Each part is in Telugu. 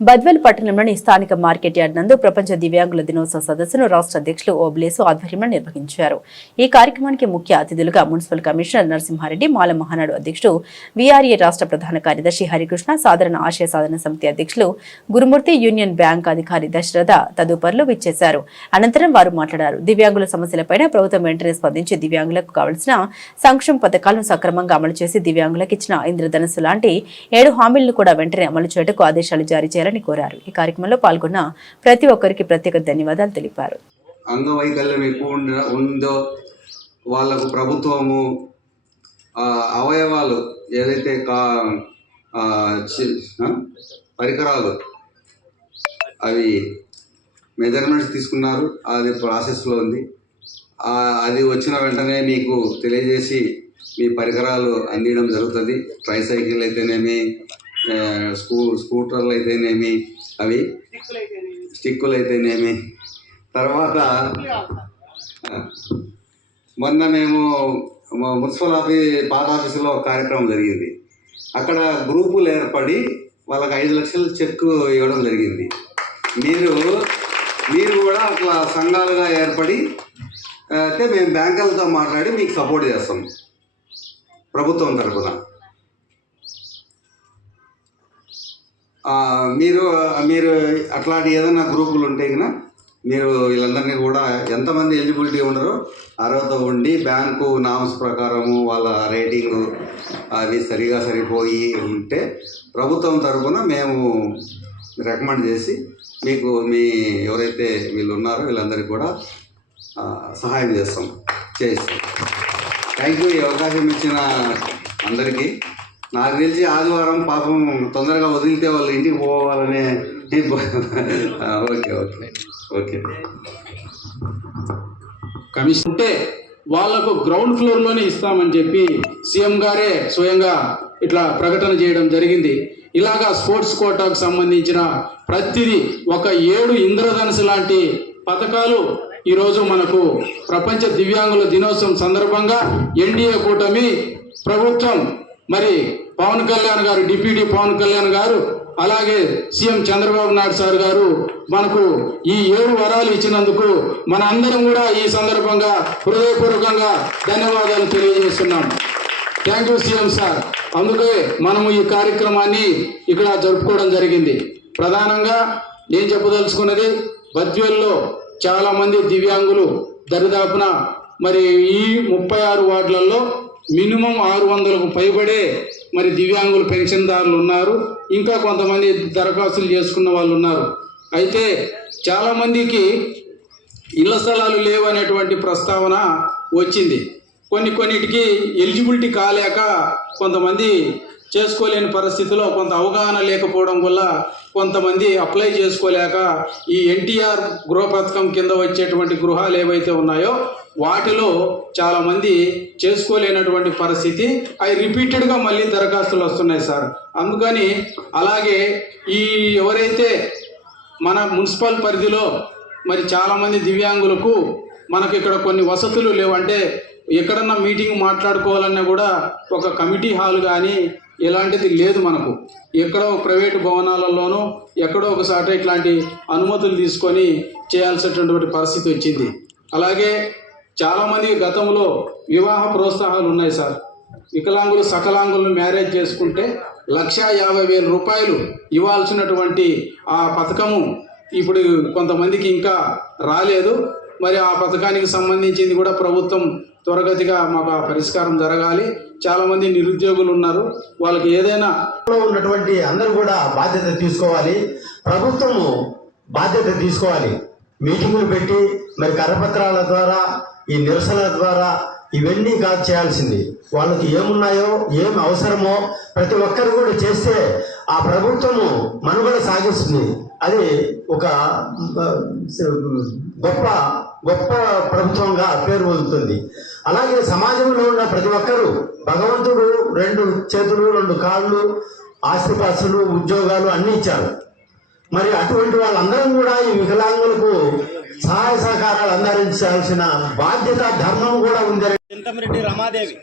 బద్వేల్ పట్టణంలోని స్థానిక మార్కెట్ యార్డ్ నందు ప్రపంచ దివ్యాంగుల దినోత్సవ సదస్సును రాష్ట్ర అధ్యక్షులు ఓబ్లేసు ఆధ్వర్యంలో నిర్వహించారు. ఈ కార్యక్రమానికి ముఖ్య అతిథులుగా మున్సిపల్ కమిషనర్ నరసింహారెడ్డి, మాల మహానాడు అధ్యక్షుడు, వీఆర్ఏ రాష్ట్ర ప్రధాన కార్యదర్శి హరికృష్ణ, సాధారణ ఆశయ సాధన సమితి అధ్యక్షులు గురుమూర్తి, యూనియన్ బ్యాంక్ అధికారి దశరథ తదుపరులు విచ్చేశారు. అనంతరం వారు మాట్లాడారు. దివ్యాంగుల సమస్యలపై ప్రభుత్వం వెంటనే స్పందించి దివ్యాంగులకు కావలసిన సంక్షేమ పథకాలను సక్రమంగా అమలు చేసి దివ్యాంగులకు ఇచ్చిన ఇంద్రధనుసు లాంటి 7 హామీలను కూడా వెంటనే అమలు చేయటకు ఆదేశాలు జారీ చేయాలని కోరారు. ఈ కార్యక్రమంలో పాల్గొన్న ప్రతి ఒక్కరికి ప్రత్యేక ధన్యవాదాలు తెలిపారు. అంగవైకల్యం ఎక్కువ ఉందో వాళ్ళకు ప్రభుత్వము అవయవాలు ఏదైతే పరికరాలు అవి మెజర్మెంట్స్ తీసుకున్నారు, అది ప్రాసెస్లో ఉంది. అది వచ్చిన వెంటనే మీకు తెలియజేసి మీ పరికరాలు అందించడం జరుగుతుంది. ట్రైసైకిల్ అయితేనేమి, స్కూటర్లు అయితేనేమి, అవి స్టిక్కులు అయితేనేమి. తర్వాత మొన్న మేము మున్సిపల్ పాత ఆఫీసులో కార్యక్రమం జరిగింది. అక్కడ గ్రూపులు ఏర్పడి వాళ్ళకి 5 లక్షలు చెక్ ఇవ్వడం జరిగింది. మీరు కూడా అట్లా సంఘాలుగా ఏర్పడి అయితే మేము బ్యాంకులతో మాట్లాడి మీకు సపోర్ట్ చేస్తాం ప్రభుత్వం తరఫున. మీరు అట్లాంటి ఏదైనా గ్రూపులు ఉంటే కన్నా మీరు వీళ్ళందరినీ కూడా ఎంతమంది ఎలిజిబిలిటీ ఉండరో అర్హత ఉండి బ్యాంకు నామ్స్ ప్రకారము వాళ్ళ రేటింగు అవి సరిపోయి ఉంటే ప్రభుత్వం తరఫున మేము రికమెండ్ చేసి మీకు ఎవరైతే వీళ్ళు ఉన్నారో వీళ్ళందరికీ కూడా సహాయం చేస్తాం. Thank you. ఈ అవకాశం ఇచ్చిన అందరికీ. నాకు తెలిసి ఆదివారం పాపం తొందరగా వదిలితే వాళ్ళు ఇంటికి పోవాలనే ఓకే కమిషన్ ఉంటే వాళ్లకు గ్రౌండ్ ఫ్లోర్లోనే ఇస్తామని చెప్పి సీఎం గారే స్వయంగా ఇట్లా ప్రకటన చేయడం జరిగింది. ఇలాగా స్పోర్ట్స్ కోటాకు సంబంధించిన ప్రతిదీ ఒక 7 ఇంద్రధనుసు లాంటి పథకాలు ఈరోజు మనకు ప్రపంచ దివ్యాంగుల దినోత్సవం సందర్భంగా ఎన్డీఏ కూటమి ప్రభుత్వం, మరి పవన్ కళ్యాణ్ గారు, డిప్యూటీ పవన్ కళ్యాణ్ గారు, అలాగే సీఎం చంద్రబాబు నాయుడు సార్ గారు మనకు ఈ 7 వరాలు ఇచ్చినందుకు మన అందరం కూడా ఈ సందర్భంగా హృదయపూర్వకంగా ధన్యవాదాలు తెలియజేస్తున్నాం. Thank you CM sir. అందుకే మనము ఈ కార్యక్రమాన్ని ఇక్కడ జరుపుకోవడం జరిగింది. ప్రధానంగా నేను చెప్పదలుచుకున్నది, బద్వేల్లో చాలా మంది దివ్యాంగులు దరిదాపున మరి ఈ 36 వార్డులలో మినిమం 600కు పైబడే మరి దివ్యాంగులు పెన్షన్దారులు ఉన్నారు. ఇంకా కొంతమంది దరఖాస్తులు చేసుకున్న వాళ్ళు ఉన్నారు. అయితే చాలామందికి ఇళ్ల స్థలాలు లేవు అనేటువంటి ప్రస్తావన వచ్చింది. కొన్నిటికి ఎలిజిబిలిటీ కాలేక కొంతమంది చేసుకోలేని పరిస్థితిలో, కొంత అవగాహన లేకపోవడం వల్ల కొంతమంది అప్లై చేసుకోలేక ఈ ఎన్టీఆర్ గృహ పథకం కింద వచ్చేటువంటి గృహాలు ఏవైతే ఉన్నాయో వాటిలో చాలామంది చేసుకోలేనటువంటి పరిస్థితి. అవి రిపీటెడ్గా మళ్ళీ దరఖాస్తులు వస్తున్నాయి సార్. అందుకని అలాగే ఎవరైతే మన మున్సిపల్ పరిధిలో మరి చాలామంది దివ్యాంగులకు మనకి ఇక్కడ కొన్ని వసతులు లేవంటే, ఎక్కడన్నా మీటింగ్ మాట్లాడుకోవాలన్నా కూడా ఒక కమిటీ హాల్ కానీ ఎలాంటిది లేదు మనకు. ఎక్కడో ప్రైవేటు భవనాలలోనూ ఎక్కడో ఒకసారి ఇట్లాంటి అనుమతులు తీసుకొని చేయాల్సినటువంటి పరిస్థితి వచ్చింది. అలాగే చాలామంది గతంలో వివాహ ప్రోత్సాహాలు ఉన్నాయి సార్. వికలాంగులు సకలాంగులను మ్యారేజ్ చేసుకుంటే 1,50,000 రూపాయలు ఇవ్వాల్సినటువంటి ఆ పథకము ఇప్పుడు కొంతమందికి ఇంకా రాలేదు. మరి ఆ పథకానికి సంబంధించింది కూడా ప్రభుత్వం త్వరగతిగా మాకు ఆ పరిష్కారం జరగాలి. చాలామంది నిరుద్యోగులు ఉన్నారు, వాళ్ళకి ఏదైనా ఉన్నటువంటి అందరూ కూడా బాధ్యత తీసుకోవాలి. ప్రభుత్వము బాధ్యత తీసుకోవాలి. మీటింగులు పెట్టి మరి కరపత్రాల ద్వారా, ఈ నిరసనల ద్వారా ఇవన్నీ కాదు చేయాల్సింది. వాళ్ళకి ఏమున్నాయో, ఏం అవసరమో ప్రతి ఒక్కరు కూడా చేస్తే ఆ ప్రభుత్వము మనుగడ సాగిస్తుంది. అది ఒక గొప్ప ప్రభుత్వంగా పేరు పొందుతుంది. అలాగే సమాజంలో ఉన్న ప్రతి ఒక్కరూ, భగవంతుడు 2 చేతులు 2 కాళ్ళు, ఆస్తిపాస్తులు, ఉద్యోగాలు అన్నీ ఇచ్చారు. మరి అటువంటి వాళ్ళందరం కూడా ఈ వికలాంగులకు సహాయ సహకారాలు అందించాల్సిన బాధ్యత, ధర్మం కూడా ఉంది. చింతమరెడ్డి రమాదేవి.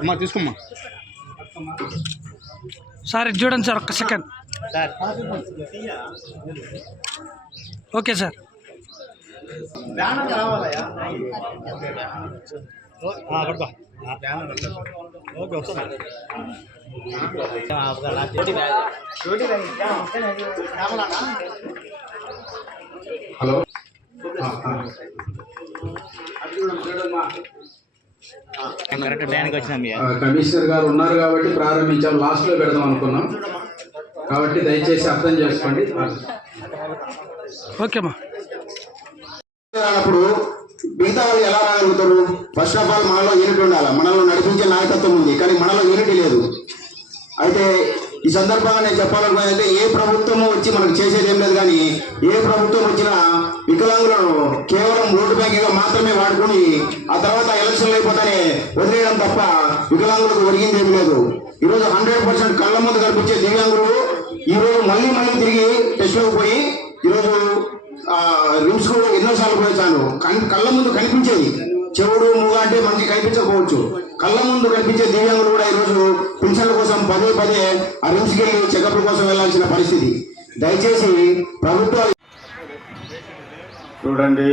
అమ్మా తీసుకోమ్మా సార్ ఇది చూడండి సార్, ఒక్క second. Okay sir. Hello commissioner గారు ఉన్నారు కాబట్టి ప్రారంభించాం, లాస్ట్ లో పెడదాం అనుకున్నాం కాబట్టి దయచేసి అర్థం చేసుకోండి. ఓకేమ్మా. అప్పుడు మిగతా వాళ్ళు ఎలా రాగలుగుతారు? ఫస్ట్ ఆఫ్ ఆల్ మనలో యూనిట్ ఉండాలి. మనలో నడిపించే నాయకత్వం ఉంది, కానీ మనలో యూనిటీ లేదు. అయితే ఈ సందర్భంగా నేను చెప్పాలనుకున్నది, ఏ ప్రభుత్వం వచ్చి మనకు చేసేది ఏం లేదు, కానీ ఏ ప్రభుత్వం వచ్చినా వికలాంగులను కేవలం ఓటు బ్యాంకింగ్ మాత్రమే వాడుకొని ఆ తర్వాత ఎలక్షన్లు అయిపోతానే వదిలేయడం తప్ప వికలాంగులకు ఒరిగింది ఏం లేదు. ఈరోజు 100% కళ్ళ ముందు కనిపించే దివ్యాంగులు ఈరోజు మళ్ళీ తిరిగి టెస్ట్లోకి పోయి ఈరోజు రిమ్స్ కూడా ఎన్నోసార్లు పోయించాను. కళ్ళ ముందు కనిపించేది, చెవుడు మూగ అంటే మనకి కనిపించకపోవచ్చు, కళ్ళ ముందు కనిపించే దివ్యాంగులు కూడా ఈరోజు పెన్షన్ల కోసం పదే ఆ రిమ్స్కి వెళ్ళి చెకప్ల కోసం వెళ్లాల్సిన పరిస్థితి. దయచేసి ప్రభుత్వాలు చూడండి,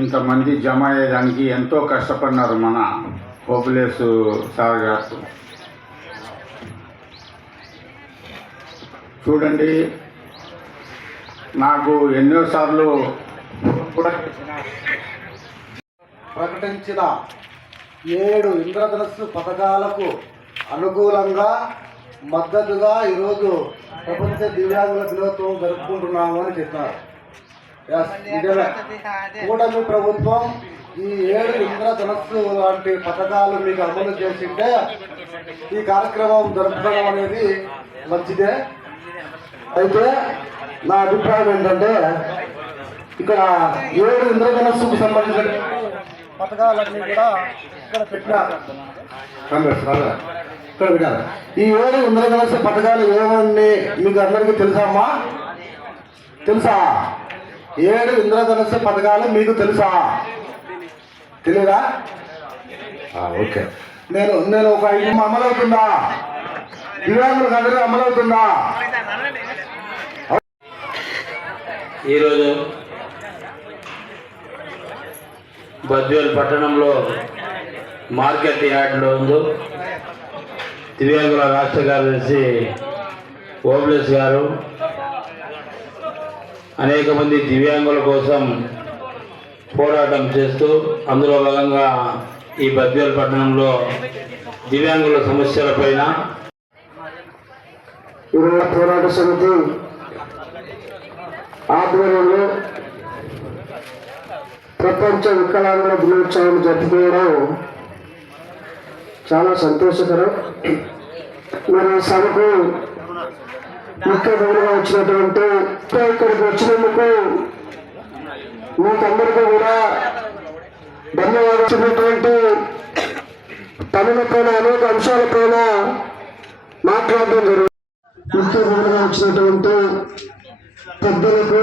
ఇంతమంది జమ అయ్యేదానికి ఎంతో కష్టపడినారు మన ఓబులేసు సార్ గారు. చూడండి, నాకు ఎన్నోసార్లు ప్రకటించిన 7 ఇంద్రధనస్సు పథకాలకు అనుకూలంగా మద్దతుగా ఈరోజు ప్రపంచ దివ్యాంగుల దినోత్సవం జరుపుకుంటున్నాము అని చెప్పారు. నిజమే, కూటమి ప్రభుత్వం ఈ 7 ఇంద్రధనస్సు లాంటి పథకాలు మీకు అమలు చేసింటే ఈ కార్యక్రమం జరుపుకోవడం అనేది మంచిదే. అయితే నా అభిప్రాయం ఏంటంటే, ఇక్కడ 7 ఇంద్రధనస్సుకు సంబంధించిన పథకాలన్నీ కూడా ఇక్కడ పెట్టినారు. ఇక్కడ పెట్టారు. ఈ 7 ఇంద్రధనస్సు పథకాలు ఏమని మీకు అందరికీ తెలుసమ్మా? తెలుసా? 7 ఇంద్రధనస్సు పథకాలు మీకు తెలుసా? తెలీదా? ఓకే. నేను ఒక 5 అమలవుతుందా? దివ్యాంగులకు అందరూ అమలవుతుందా? ఈరోజు బద్వేల్ పట్టణంలో మార్కెట్ యార్డ్లో దివ్యాంగుల రాష్ట్ర కార్యదర్శి ఓబులేస్ గారు అనేక మంది దివ్యాంగుల కోసం పోరాటం చేస్తూ అందులో భాగంగా ఈ బద్వేల్ పట్టణంలో దివ్యాంగుల సమస్యలపైన పోరాట సమితి ఆధ్వర్యంలో ప్రపంచ వికలాంగుల దినోత్సవం జరుపుకోవడం చాలా సంతోషకరం. మరి సభకు ముఖ్య అతిథిగా వచ్చినటువంటి ఇక్కడికి వచ్చినందుకు మీకందరికీ కూడా ధన్యవాదాలు. వచ్చినటువంటి పనులపైన అనేక అంశాలపైన మాట్లాడడం జరుగుతుంది. ముఖ్య అతిథిగా వచ్చినటువంటి పెద్దలకు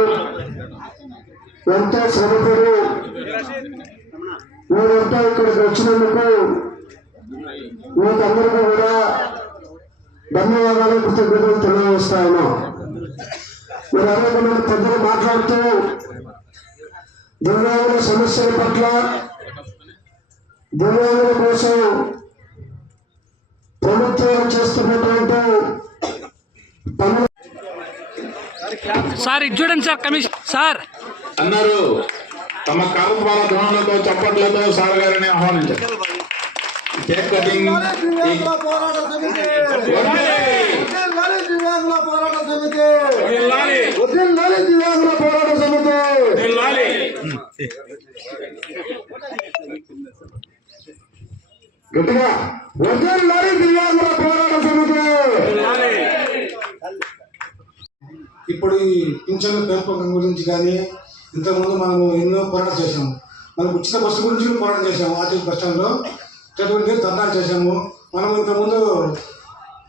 ఎంతో శ్రమపడి మీరంతా ఇక్కడికి వచ్చినందుకు మీకందరికీ కూడా ధన్యవాదాలు, కృతజ్ఞతలు తెలియజేస్తాను. మీరు అనేక మంది పెద్దలు మాట్లాడుతూ దివ్యాంగుల సమస్యల పట్ల, దివ్యాంగుల కోసం ప్రభుత్వం చేస్తున్నటువంటి పనులు సార్ ఇది చూడండి సార్, కమిషన్ సార్ అందరూ తమ కరత్వాల ధ్వనులతో చప్పట్లతో సార్ గారిని ఆహ్వానించారు. కేక్ కటింగ్ గట్టిగా దివ్యాంగుల పోరాట సమితి. ఇప్పుడు ఈ పింఛన్ల పెంపకం గురించి కానీ ఇంతకుముందు మనము ఎన్నో పోరాటం చేసాము. మనకు ఉచిత బస్సు గురించి పోరాటం చేసాము. ఆర్టీసీ బస్ స్టాండ్లో చదువుకి ధర్నాలు చేసాము. మనం ఇంతకుముందు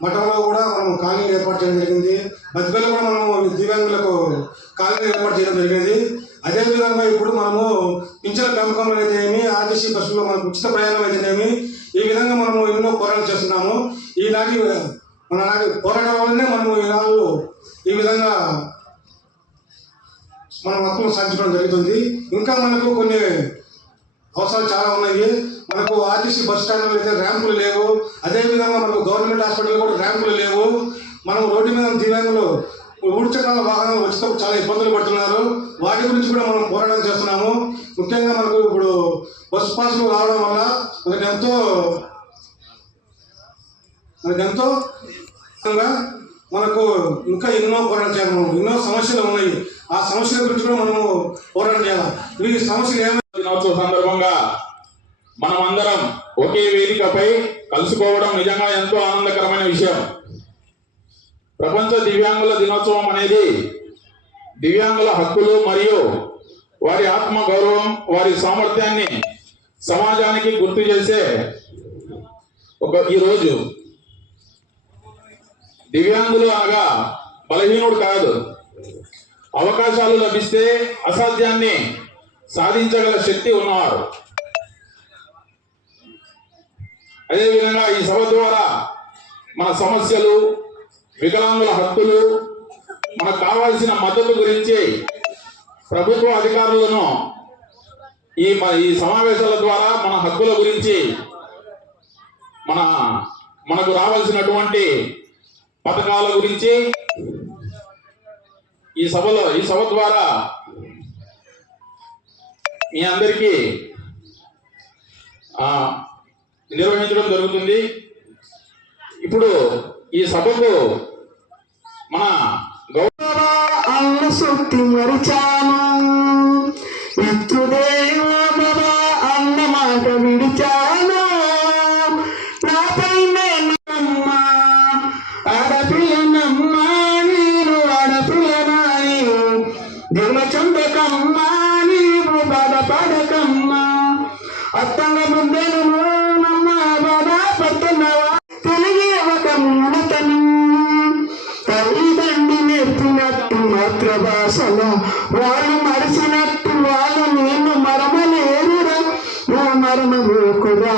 మఠంలో కూడా మనం కాలనీ ఏర్పాటు చేయడం జరిగింది. బతికల్లో కూడా మనము దివ్యాంగులకు కాలనీ ఏర్పాటు చేయడం జరిగింది. అదేవిధంగా ఇప్పుడు మనము పింఛన పెంపకంలో అయితేనేమి, ఆర్టీసీ బస్సులో మనకు ఉచిత ప్రయాణం అయితేనేమి, ఈ విధంగా మనము ఎన్నో పోరాటాలు చేస్తున్నాము. ఈనాటి పోరాటం వల్లనే మనము ఈనాడు ఈ విధంగా మన హక్కులను సాధించడం జరుగుతుంది. ఇంకా మనకు కొన్ని అవసరాలు చాలా ఉన్నాయి. మనకు ఆర్టీసీ బస్ స్టాండ్లో అయితే ర్యాంపులు లేవు. అదేవిధంగా మనకు గవర్నమెంట్ హాస్పిటల్ కూడా ర్యాంపులు లేవు. మనం రోడ్డు మీద దివ్యాంగులు ఊడ్చకాల వాహనాలు వచ్చేటప్పుడు చాలా ఇబ్బందులు పడుతున్నారు. వాటి గురించి కూడా మనం పోరాటం చేస్తున్నాము. ముఖ్యంగా మనకు ఇప్పుడు బస్ పాసులు రావడం వల్ల మనకెంతో మనకు ఇంకా ఎన్నో పోరాటం చేయాలి. ఎన్నో సమస్యలు ఉన్నాయి. ఆ సమస్యల గురించి కూడా మనము పోరాటం చేయాలి. ఈ సమస్యలు ఏమైనా దినోత్సవ సందర్భంగా మనం అందరం ఒకే వేదికపై కలుసుకోవడం నిజంగా ఎంతో ఆనందకరమైన విషయం. ప్రపంచ దివ్యాంగుల దినోత్సవం అనేది దివ్యాంగుల హక్కులు మరియు వారి ఆత్మ గౌరవం, వారి సామర్థ్యాన్ని సమాజానికి గుర్తు చేసే ఈ రోజు. దివ్యాంగులు అనగా బలహీనుడు కాదు. అవకాశాలు లభిస్తే అసాధ్యాన్ని సాధించగల శక్తి ఉన్నవారు. అదేవిధంగా ఈ సభ ద్వారా మన సమస్యలు, వికలాంగుల హక్కులు, మనకు కావాల్సిన మద్దతు గురించి ప్రభుత్వ అధికారులను ఈ సమావేశాల ద్వారా మన హక్కుల గురించి, మనకు రావాల్సినటువంటి పథకాల గురించి ఈ సభ ద్వారా మీ అందరికీ నిర్వహించడం జరుగుతుంది. ఇప్పుడు ఈ సభకు మన అన్న సొత్తి మరిచాను, మిత్రుదేవ అన్న మాట విడిచాను. నాపై నేనమ్మా ఆడపిల్లనమ్మా, నేను ఆడపిల్లనాని దిన చందకమ్మా, నీవు బాధపడకమ్మా. అత్తంగ ముందెను నమ్మ బాధపడుతున్నావా, తెలిగే ఒక మూలతను. తల్లిదండ్రి నేర్పినట్టు మాతృభాషలో వాళ్ళు మరిచినట్టు వాళ్ళు నేను మరమలేరురా, నా మరమలేకురా.